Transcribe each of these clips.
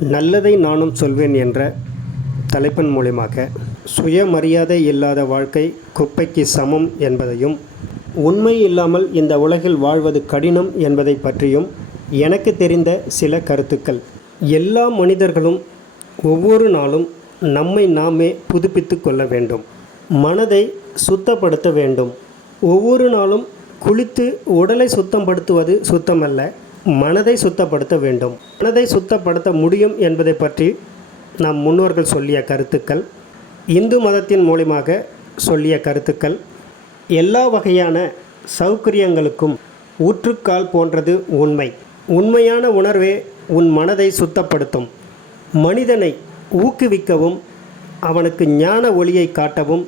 நல்லதை நானும் சொல்வேன் என்ற தலைப்பின் மூலியமாக சுயமரியாதை இல்லாத வாழ்க்கை குப்பைக்கு சமம் என்பதையும் உண்மை இல்லாமல் இந்த உலகில் வாழ்வது கடினம் என்பதை பற்றியும் எனக்கு தெரிந்த சில கருத்துக்கள். எல்லா மனிதர்களும் ஒவ்வொரு நாளும் நம்மை நாமே புதுப்பித்து கொள்ள வேண்டும். மனதை சுத்தப்படுத்த வேண்டும். ஒவ்வொரு நாளும் குளித்து உடலை சுத்தப்படுத்துவது சுத்தமல்ல. மனதை சுத்தப்படுத்த வேண்டும். மனதை சுத்தப்படுத்த முடியும் என்பதை பற்றி நம் முன்னோர்கள் சொல்லிய கருத்துக்கள் இந்து மதத்தின் மூலியமாக சொல்லிய கருத்துக்கள் எல்லா வகையான சௌகரியங்களுக்கும் ஊற்றுக்கால் போன்றது உண்மை. உண்மையான உணர்வே உன் மனதை சுத்தப்படுத்தும். மனிதனை ஊக்குவிக்கவும் அவனுக்கு ஞான ஒளியை காட்டவும்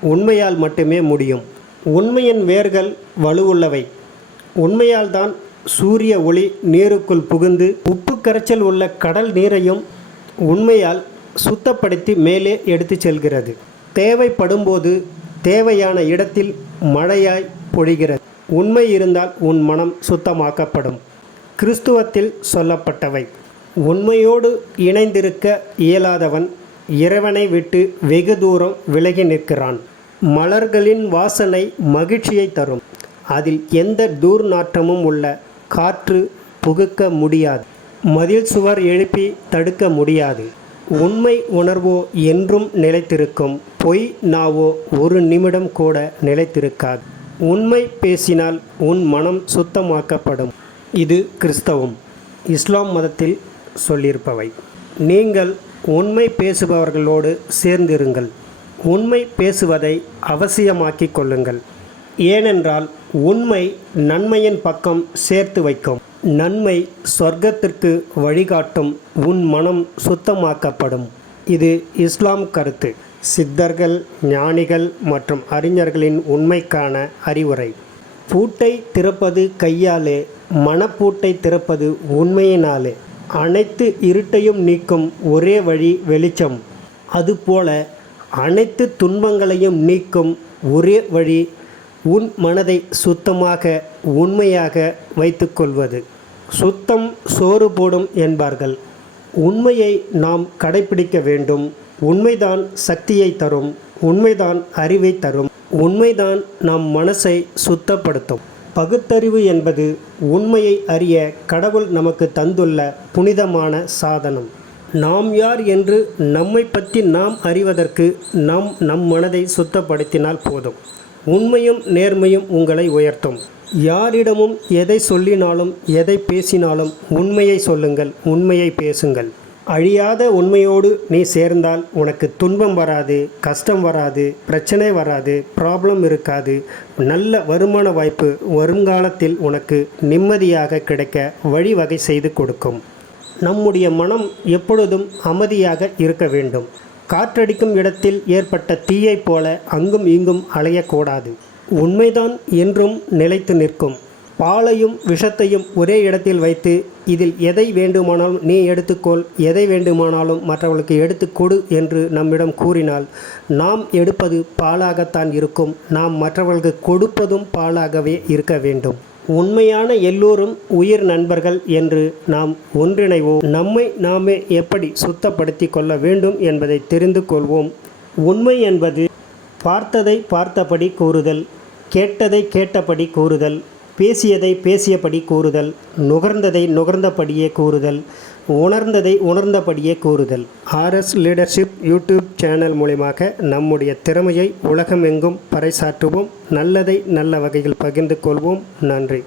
உண்மையால் மட்டுமே முடியும். உண்மையின் வேர்கள் வலுவுள்ளவை. உண்மையால் தான் சூரிய ஒளி நீருக்குள் புகுந்து உப்பு கரைச்சல் உள்ள கடல் நீரையும் உண்மையால் சுத்தப்படுத்தி மேலே எடுத்து செல்கிறது. தேவைப்படும்போது தேவையான இடத்தில் மழையாய் பொழிகிறது. உண்மை இருந்தால் உன் மனம் சுத்தமாக்கப்படும். கிறிஸ்துவத்தில் சொல்லப்பட்டவை. உண்மையோடு இணைந்திருக்க இயலாதவன் இறைவனை விட்டு வெகு தூரம் விலகி நிற்கிறான். மலர்களின் வாசனை மகிழ்ச்சியை தரும். அதில் எந்த தூர்நாற்றமும் உள்ள காற்று புகுக்க முடியாது. மதில் சுவர் எழுப்பி தடுக்க முடியாது. உண்மை உணர்வோ என்றும் நிலைத்திருக்கும். பொய் நாவோ ஒரு நிமிடம் கூட நிலைத்திருக்காது. உண்மை பேசினால் உன் மனம் சுத்தமாக்கப்படும். இது கிறிஸ்தவம். இஸ்லாம் மதத்தில் சொல்லியிருப்பவை. நீங்கள் உண்மை பேசுபவர்களோடு சேர்ந்திருங்கள். உண்மை பேசுவதை அவசியமாக்கிக் கொள்ளுங்கள். ஏனென்றால் உண்மை நன்மையின் பக்கம் சேர்த்து வைக்கும். நன்மை சொர்க்கத்திற்கு வழிகாட்டும். உன் மனம் சுத்தமாக்கப்படும். இது இஸ்லாம் கருத்து. சித்தர்கள் ஞானிகள் மற்றும் அறிஞர்களின் உண்மைக்கான அறிவுரை. பூட்டை திறப்பது கையாலே மனப்பூட்டை திறப்பது உண்மையினாலே. அனைத்து இருட்டையும் நீக்கும் ஒரே வழி வெளிச்சம். அதுபோல அனைத்து துன்பங்களையும் நீக்கும் ஒரே வழி உன் மனதை சுத்தமாக உண்மையாக வைத்துக்கொள்வது. சுத்தம் சோறு போடும் என்பார்கள். உண்மையை நாம் கடைபிடிக்க வேண்டும். உண்மைதான் சக்தியை தரும். உண்மைதான் அறிவை தரும். உண்மைதான் நம் மனசை சுத்தப்படுத்தும். பகுத்தறிவு என்பது உண்மையை அறிய கடவுள் நமக்கு தந்துள்ள புனிதமான சாதனம். நாம் யார் என்று நம்மை பற்றி நாம் அறிவதற்கு நாம் நம் மனதை சுத்தப்படுத்தினால் போதும். உண்மையும் நேர்மையும் உங்களை உயர்த்தும். யாரிடமும் எதை சொல்லினாலும் எதை பேசினாலும் உண்மையை சொல்லுங்கள் உண்மையை பேசுங்கள். அழியாத உண்மையோடு நீ சேர்ந்தால் உனக்கு துன்பம் வராது கஷ்டம் வராது பிரச்சனை வராது ப்ராப்ளம் இருக்காது. நல்ல வருமான வாய்ப்பு வருங்காலத்தில் உனக்கு நிம்மதியாக கிடைக்க வழிவகை செய்து கொடுக்கும். நம்முடைய மனம் எப்பொழுதும் அமைதியாக இருக்க வேண்டும். காற்றடிக்கும் இடத்தில் ஏற்பட்ட தீயைப் போல அங்கும் இங்கும் அலையக்கூடாது. உண்மைதான் என்றும் நிலைத்து நிற்கும். பாலையும் விஷத்தையும் ஒரே இடத்தில் வைத்து இதில் எதை வேண்டுமானாலும் நீ எடுத்துக்கொள் எதை வேண்டுமானாலும் மற்றவர்களுக்கு எடுத்து கொடு என்று நம்மிடம் கூறினால் நாம் எடுப்பது பாலாகத்தான் இருக்கும். நாம் மற்றவர்களுக்கு கொடுப்பதும் பாலாகவே இருக்க வேண்டும். உண்மையான எல்லோரும் உயிர் நண்பர்கள் என்று நாம் ஒன்றிணைவோம். நம்மை நாமே எப்படி சுத்தப்படுத்தி கொள்ள வேண்டும் என்பதை தெரிந்து கொள்வோம். உண்மை என்பது பார்த்ததை பார்த்தபடி கூறுதல் கேட்டதை கேட்டபடி கூறுதல். பேசியதை பேசியபடி கூறுதல் நுகர்ந்ததை நுகர்ந்தபடியே கூறுதல் உணர்ந்ததை உணர்ந்தபடியே கூறுதல். ஆர்எஸ் லீடர்ஷிப் யூடியூப் சேனல் மூலியமாக நம்முடைய திறமையை உலகமெங்கும் பறைசாற்றுவோம். நல்லதை நல்ல வகையில் பகிர்ந்து கொள்வோம். நன்றி.